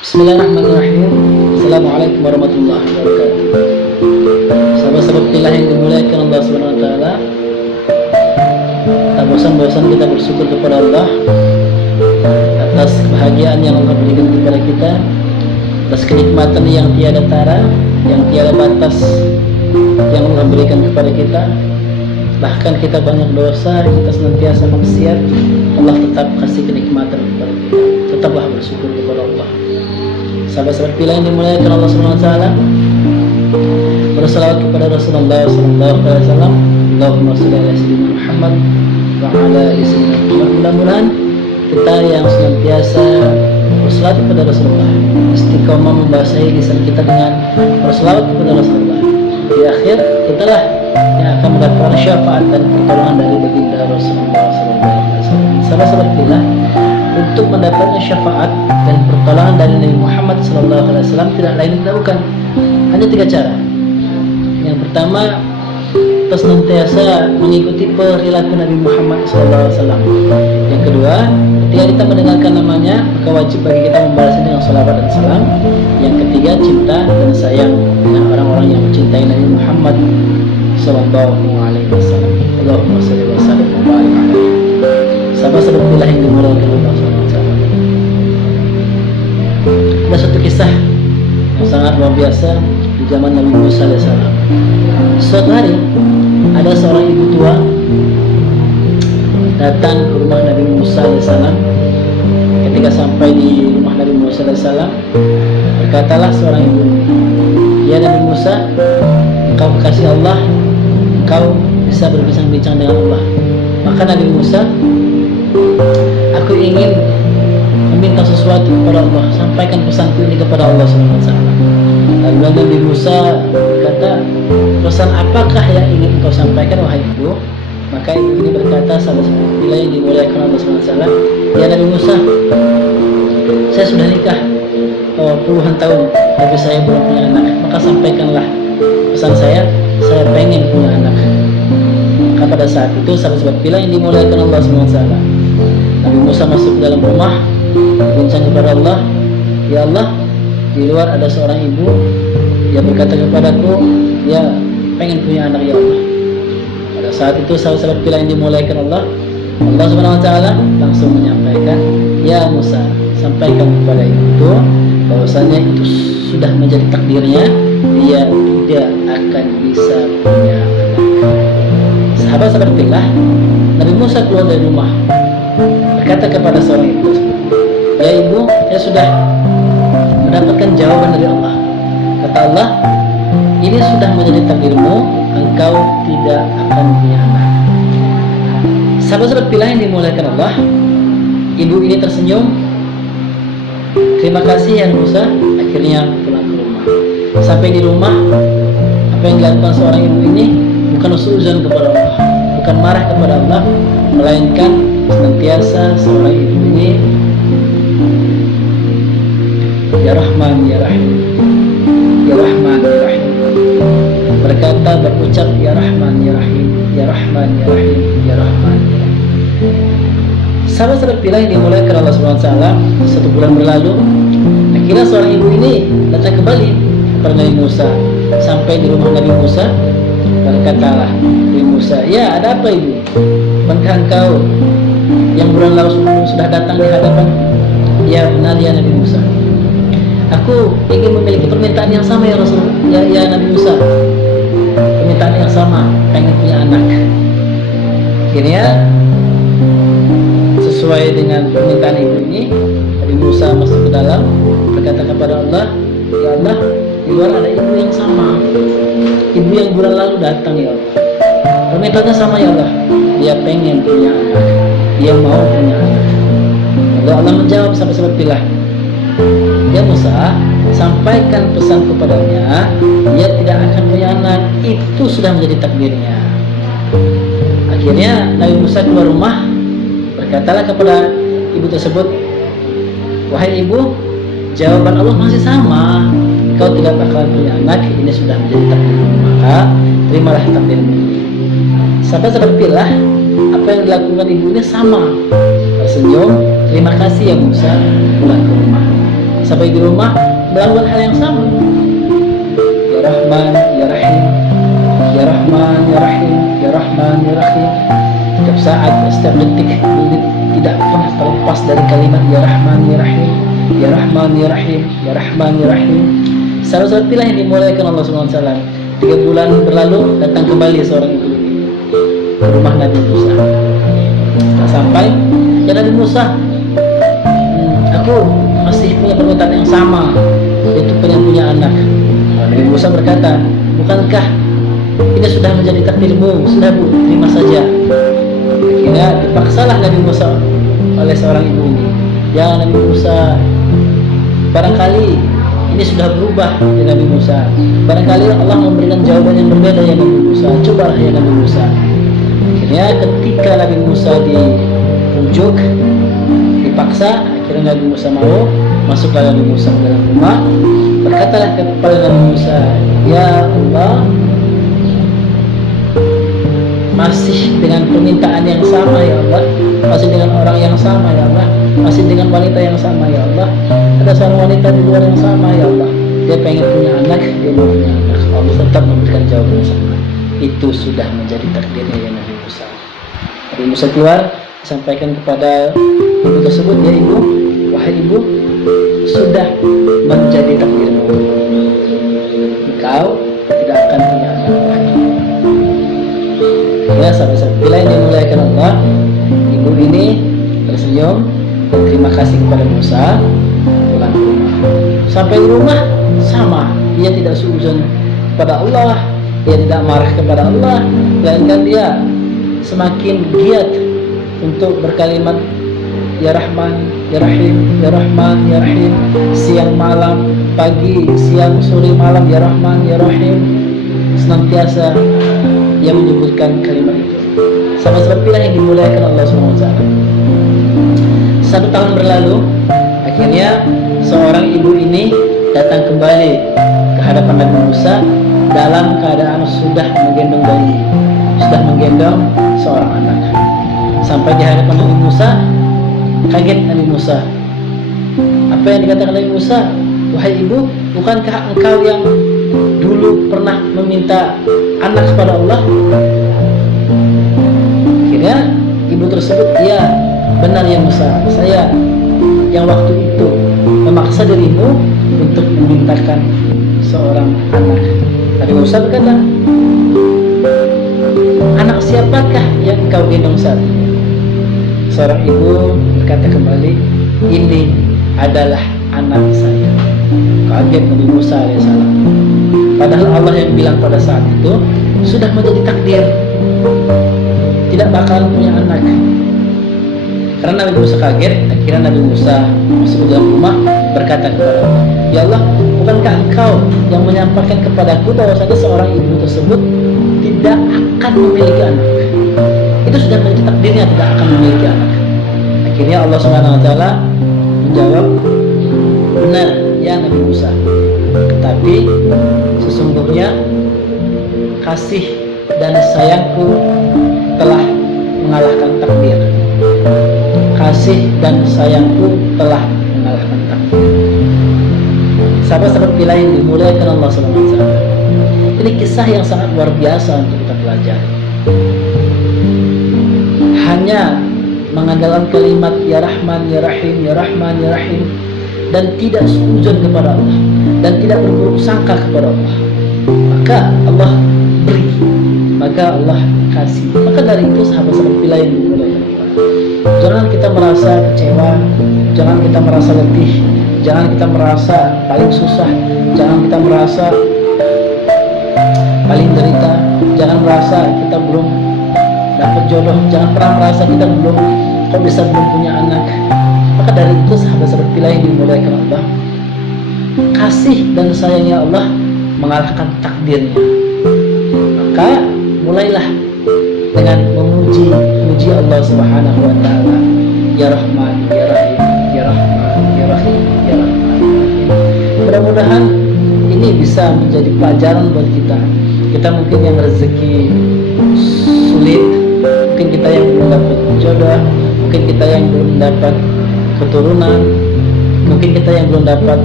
Bismillahirrahmanirrahim. Assalamualaikum warahmatullahi wabarakatuh. Sahabat-sahabat pilih yang dimuliakan Allah Subhanahu wa taala, tak bosan-bosan kita bersyukur kepada Allah atas kebahagiaan yang Allah berikan kepada kita, atas kenikmatan yang tiada tara, yang tiada batas yang Allah berikan kepada kita. Bahkan kita banyak dosa, kita senantiasa maksiat, Allah tetap kasih kenikmatan kepada kita. Tetaplah bersyukur kepada Allah. Sahabat-sahabat pilihan yang dimuliakan Allah Subhanahu wa taala, bersalawat kepada Rasulullah sallallahu alaihi wasallam. Allahumma shalli ala sayyidina Muhammad wa ala ali sayyidina Muhammad. Mudah-mudahan kita yang senantiasa bersalawat kepada Rasulullah, istiqomah membasahi lisan kita dengan bersalawat kepada Rasulullah. Di akhir kitalah yang akan mendapatkan syafaat dan pertolongan dari baginda Rasulullah sallallahu alaihi wasallam. Sahabat-sahabat pilihan, untuk mendapatkan syafaat dan pertolongan dari Nabi Muhammad SAW tidak lain dilakukan hanya 3 cara. Yang pertama, kita senantiasa mengikuti perilaku Nabi Muhammad SAW. Yang kedua, ketika kita mendengarkan namanya, maka wajib bagi kita membalasnya dengan salawat dan salam. Yang ketiga, cinta dan sayang dengan orang-orang yang mencintai Nabi Muhammad SAW. Allahumma shalli wa sallim wa barik alaihi. Sahabat-sahabat pilih yang dimuliakan Allah SWT. Ada satu kisah yang sangat luar biasa di zaman Nabi Musa AS. Suatu hari ada seorang ibu tua datang ke rumah Nabi Musa AS. Ketika sampai di rumah Nabi Musa AS, berkatalah seorang ibu, "Ya Nabi Musa, engkau kekasih Allah, engkau bisa berbincang-bincang dengan Allah." Maka Nabi Musa, "Aku ingin meminta sesuatu kepada Allah, sampaikan pesanku ini kepada Allah SWT." Lalu Nabi Musa berkata, "Pesan apakah yang ingin engkau sampaikan, wahai ibu?" Maka ibu ini berkata, sahabat-sahabat bila yang dimuliakan Allah SWT, "Ya Nabi Musa, saya sudah nikah puluhan tahun, tapi saya belum punya anak. Maka sampaikanlah pesan saya pengen punya anak." Maka pada saat itu sahabat-sahabat bila yang dimuliakan Allah SWT, Nabi Musa masuk ke dalam rumah, berbincang kepada Allah, "Ya Allah, di luar ada seorang ibu, dia berkata kepadaku, dia pengen punya anak, ya Allah." Pada saat itu sahabat-sahabat bila yang dimuliakan Allah, Allah Subhanahu wa taala langsung menyampaikan, "Ya Musa, sampaikan kepada ibu itu bahwasanya itu sudah menjadi takdirnya, dia tidak akan bisa punya anak." Sahabat-sahabat bila, Nabi Musa keluar dari rumah, berkata kepada seorang ibu, "Ya ibu, saya sudah mendapatkan jawaban dari Allah. Kata Allah, ini sudah menjadi takdirmu, engkau tidak akan punya anak." Sahabat-sahabat pilih yang dimuliakan Allah, ibu ini tersenyum, "Terima kasih ya Musa." Akhirnya pulang ke rumah. Sampai di rumah, apa yang dilakukan seorang ibu ini bukan usudzon kepada Allah, bukan marah kepada Allah, melainkan senantiasa seorang ibu ini, "Ya Rahman, Ya Rahim, Ya Rahman, Ya Rahim," berkata, berucap, "Ya Rahman, Ya Rahim, Ya Rahman, Ya Rahim, Ya Rahman, Ya Rahim." Sahabat-sahabat pilih yang dimuliakan Allah SWT, 1 bulan berlalu, akhirnya seorang ibu ini datang kembali kepada Nabi Musa. Sampai di rumah Nabi Musa, berkatalah Nabi Musa, "Ya, ada apa ibu? Bukankah engkau yang bulan lalu sudah datang di hadapan?" "Ya benar ya Nabi Musa, aku ingin memiliki permintaan yang sama ya Rasul, ya Nabi Musa, permintaan yang sama, pengen punya anak." Akhirnya sesuai dengan permintaan ibu ini, Nabi Musa masuk ke dalam, berkata kepada Allah, "Ya Allah, di luar ada ibu yang sama, ibu yang bulan lalu datang ya Allah, permintaannya sama ya Allah, dia pengen punya anak, dia mau punya anak." Lalu Allah menjawab, sahabat-sahabat pilih, "Ya Musa, sampaikan pesan kepadanya, dia tidak akan punya anak, itu sudah menjadi takdirnya." Akhirnya Nabi Musa keluar rumah, berkatalah kepada ibu tersebut, "Wahai ibu, jawaban Allah masih sama, kau tidak bakal punya anak, ini sudah menjadi takdirmu, maka terimalah takdirmu." Sahabat-sahabat pilih, apa yang dilakukan ibu ini sama, tersenyum, "Terima kasih ya Musa," pulang ke rumah. sampai di rumah melakukan hal yang sama. Ya Rahman, Ya Rahim, Ya Rahman, Ya Rahim, Ya Rahman, Ya Rahim. Setiap saat, setiap detik, menit tidak pernah terlepas dari kalimat Ya Rahman, Ya Rahim, Ya Rahman, Ya Rahim, Ya Rahman, Ya Rahim. Salah satulah yang dimulaikan Allah SWT. 3 bulan berlalu datang kembali seorang ibu ini ke rumah Nabi Musa. Setelah sampai, ya Nabi Musa, aku masih punya permintaan yang sama, yaitu pengen punya anak. Nabi Musa berkata, bukankah ini sudah menjadi takdirmu? Sudah Bu, terima saja. Akhirnya dipaksalah Nabi Musa oleh seorang ibu ini. Ya Nabi Musa, barangkali ini sudah berubah ya Nabi Musa. Barangkali Allah memberikan jawaban yang berbeda ya Nabi Musa. Cobalah ya Nabi Musa. Akhirnya ketika Nabi Musa dibujuk, dipaksa, akhirnya Nabi Musa mau. Masuklah Nabi Musa ke dalam rumah. Berkatalah kepada Nabi Musa, ya Allah, masih dengan permintaan yang sama ya Allah, masih dengan orang yang sama ya Allah, masih dengan wanita yang sama ya Allah. Ada seorang wanita di luar yang sama ya Allah, dia pengen punya anak, dia mau punya anak. Allah tetap memberikan jawaban yang sama. Itu sudah menjadi takdirnya ya Nabi Musa. Nabi Musa keluar, sampaikan kepada ibu tersebut, ya ibu, wahai ibu, sudah menjadi takdirmu, engkau tidak akan punya anak lagi. Ya sahabat-sahabat, bila yang dimuliakan Allah, ibu ini tersenyum dan terima kasih kepada Musa. Pulang ke rumah, sampai di rumah sama, dia tidak suudzon kepada Allah, dia tidak marah kepada Allah, melainkan dia semakin giat untuk berkalimat Ya Rahman, Ya Rahim, Ya Rahman, Ya Rahim, siang malam, pagi, siang, sore, malam, Ya Rahman, Ya Rahim. Senantiasa yang menyebutkan kalimat itu. Sahabat-sahabat pilih yang dimuliakan Allah SWT. 1 tahun berlalu, akhirnya seorang ibu ini datang kembali ke hadapan Nabi Musa dalam keadaan sudah menggendong bayi, sudah menggendong seorang anak. Sampai di hadapan Nabi Musa, kaget Nabi Musa. Apa yang dikatakan Nabi Musa? Wahai ibu, bukankah engkau yang dulu pernah meminta anak kepada Allah? Akhirnya ibu tersebut, ya benar ya Musa, saya yang waktu itu memaksa dirimu untuk memintakan seorang anak. Nabi Musa berkata, anak siapakah yang engkau gendong saat ini? Seorang ibu berkata kembali, ini adalah anak saya. Kaget Nabi Musa alaihissalam. Padahal Allah yang bilang pada saat itu sudah menjadi takdir, tidak bakal punya anak. Karena Nabi Musa kaget, akhirnya Nabi Musa masuk ke dalam rumah berkata kepada Allah, ya Allah, bukankah engkau yang menyampaikan kepadaku bahwasanya seorang ibu tersebut tidak akan memiliki anak? Itu sudah menjadi takdirnya tidak akan memiliki anak. Akhirnya Allah SWT menjawab, benar ya Nabi Musa, tetapi sesungguhnya kasih dan sayangku telah mengalahkan takdir. Kasih dan sayangku telah mengalahkan takdir. Sahabat-sahabat pilih yang dimuliakan Allah SWT, ini kisah yang sangat luar biasa untuk kita pelajari. Hanya mengandalkan kalimat Ya Rahman, Ya Rahim, Ya Rahman, Ya Rahim, dan tidak suudzon kepada Allah dan tidak berburuk sangka kepada Allah, maka Allah beri, maka Allah kasih. Maka dari itu sahabat-sahabat pilih yang dimuliakan Allah, jangan kita merasa kecewa, jangan kita merasa letih, jangan kita merasa paling susah, jangan kita merasa paling derita, jangan merasa kita belum dapat jodoh, jangan pernah merasa kita belum punya anak. Maka dari itu sahabat-sahabat pilih yang dimuliakan Allah, kasih dan sayangnya Allah mengalahkan takdirnya. Maka mulailah dengan memuji Allah Subhanahu wa Ta'ala, Ya Rahman, Ya Rahim, Ya Rahman, Ya Rahim, Ya Rahman. Mudah-mudahan ini bisa menjadi pelajaran buat kita. Kita mungkin yang rezeki sulit, mungkin kita yang belum dapat jodoh, mungkin kita yang belum dapat keturunan, Mungkin kita yang belum dapat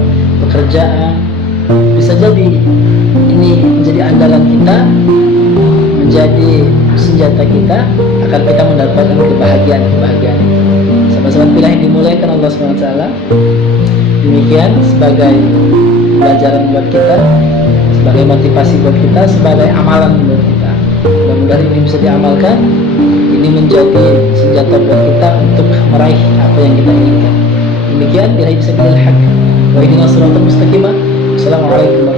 pekerjaan, bisa jadi ini menjadi andalan kita, menjadi senjata kita agar kita mendapatkan kebahagiaan itu. Sama-sama pilih yang dimuliakan Allah SWT. Demikian sebagai pelajaran buat kita, sebagai motivasi buat kita, sebagai amalan buat kita. Mudah-mudahan ini bisa diamalkan. Ini menjadi senjata buat kita untuk meraih apa yang kita inginkan. Demikian, bila bisa bilal haq wa ihdinas siratal mustaqim. Assalamualaikum warahmatullahi wabarakatuh.